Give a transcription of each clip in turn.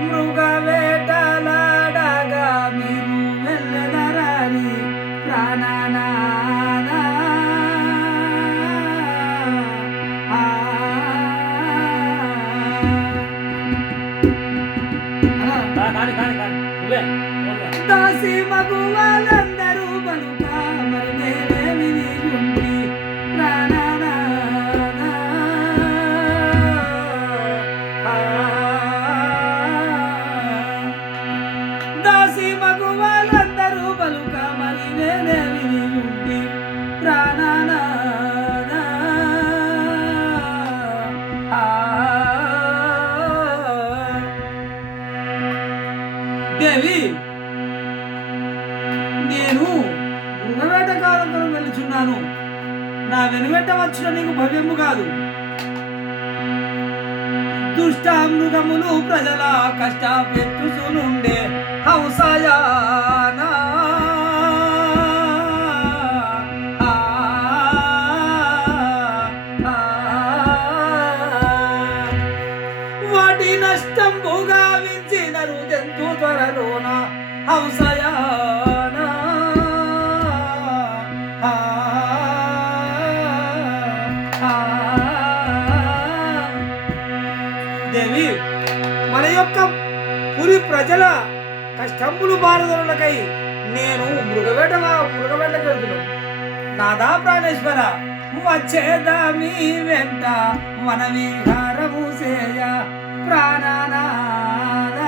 మృగ వేటలాడగా మీరు వెళ్ళదరాని ప్రాణనాద దాసి మగువాలందరూ బలుక మరి నేనేమి నీకుంటి ప్రాణనాద దాసి మగువాలందరూ బలుక మరి నేనేమి నీకుంటి ప్రాణనాద దేవి నేను మృగవేట కాలంలో వెళుచున్నాను. నా వెనువెంట వచ్చిన నీకు భవ్యము కాదు. దుష్ట మృగములు ప్రజల కష్టపెట్టుచునుండే హంసయానా వాటి నష్టంబుగా వించినరు జంతు త్వరలోన హంసయానా దేవి మన యొక్క పురి ప్రజల కష్టంబులు బారదలకై నేను మృగవేటకు వెళ్తున్నాను. నాదా ప్రాణేశ్వర వచ్చేదా మీ వెంట మన విహారము సేయ ప్రాణనాద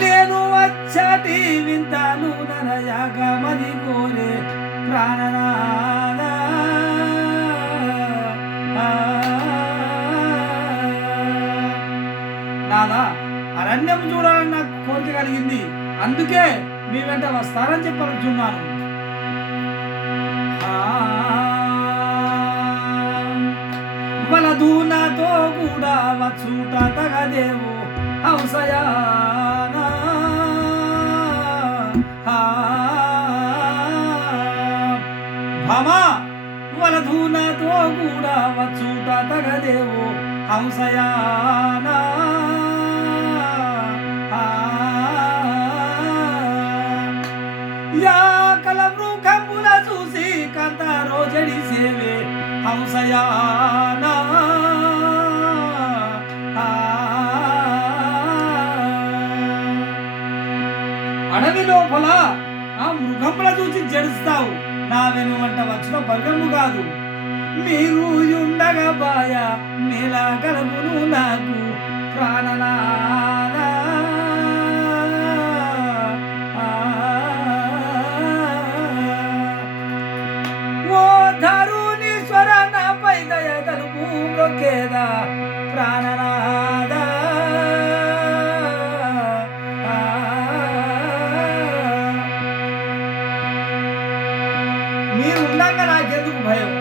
నేను వచ్చటి వింతాను నరయాగమని కోరే ప్రాణనాద నాదా అరణ్యం చూడాలని నాకు కోరిక కలిగింది. అందుకే మీ వెంట వస్తారని చెప్పనుచున్నాను. వలదు నాతో కూడా వచ్చుట తగదేవు హంసయానా భామా వలదు నాతో కూడా వచ్చుట తగదేవు హంసయానా యాకల మృగముల చూసి కంతారో జడి సేవే హంసయానా అడవి లోపల ఆ మృగముల చూసి జడుస్తావు. నా వెనువంట వచ్చిన భవ్యము కాదు. మీరు ఉండగా బాయ మీలా కలుపును నాకు ప్రాణనాద ఓ ధరుణీశ్వర నాపై దయ తలుపు మొక్కేదా ప్రాణనాద మీరు ఉండగా నాకెందుకు భయం?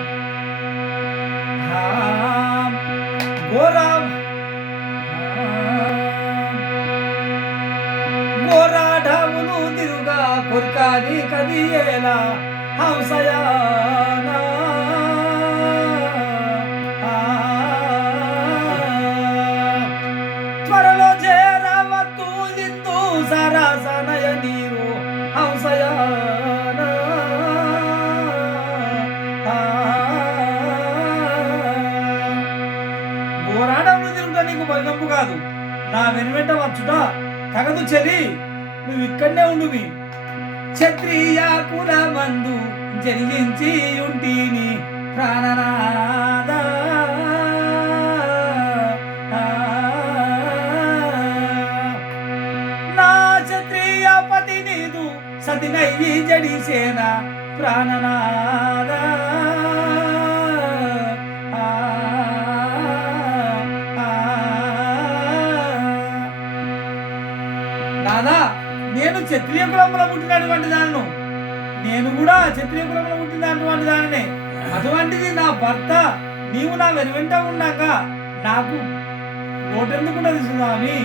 గోరాఢమును తిరుగా కొర్కాని కదియేలా హంసయానా త్వరలో చేరవత్తు ఇందు సరసనయ నీరు హంసయానా గోరాఢమును తిరుగుతా నీకు భంగంపు కాదు. నా వెనువెంట వచ్చుట తగదు చెలి. నువ్వు ఇక్కడనే ఉండువి. క్షత్రియ కుల మందు జనించి ఉంటిని ప్రాణనాద నా క్షత్రియ పతి నీదు సతినయ్యి జడిసేన ప్రాణనాద నాదా నేను క్షత్రియ కులంలో పుట్టినటువంటి దాన్ని. నేను కూడా క్షత్రియ కులంలో పుట్టినటువంటి దానినే. అటువంటిది నా భర్త నీవు నా వెనువెంట ఉన్నాక నాకు ఓటెందుకున్నది స్వామి?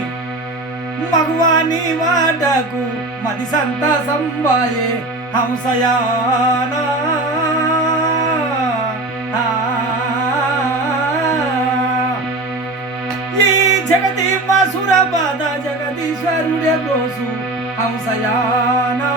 మగువాని వాటకు మది సంత సంబాయే హంసయానా ఈ జగతి మసుర పద జగదీశ్వరుడే బ్రోసు హంసయానా